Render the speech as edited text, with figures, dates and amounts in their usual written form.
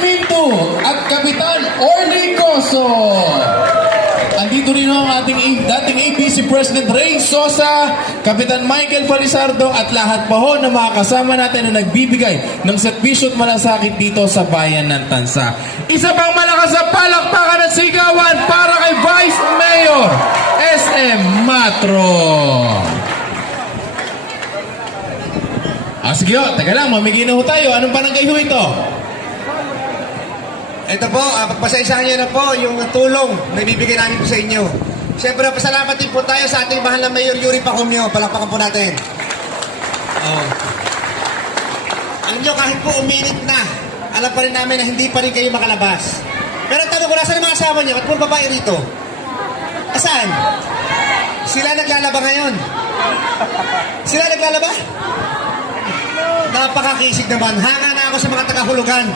Minto at Kapitan Orly Coso. Andito rin ang ating dating ABC President Ray Sosa, Kapitan Michael Palisardo at lahat pa ho ng mga kasama natin na nagbibigay ng serbisyo at malasakit dito sa bayan ng Tansa. Isa pang malakas na palakpakan at sigawan para kay Vice Mayor SM Matro. Sige ho, taga lang, mamigay na ho tayo. Anong barangay ho ito? Ito po, pagpasaisahan niyo na po yung tulong na ibibigay namin po sa inyo. Siyempre, pasalamat din po tayo sa ating mahal na Mayor Yuri Pacomio. Palakpakan po natin. Alam nyo, kahit po uminit na, alam pa rin namin na hindi pa rin kayo makalabas. Pero tanong ko, nasaan ang mga asawa niyo? At puro babae rito? Saan? Sila naglalaba ngayon? Sila naglalaba? Napakakisig naman. Hanga na ako sa mga tagahulugan.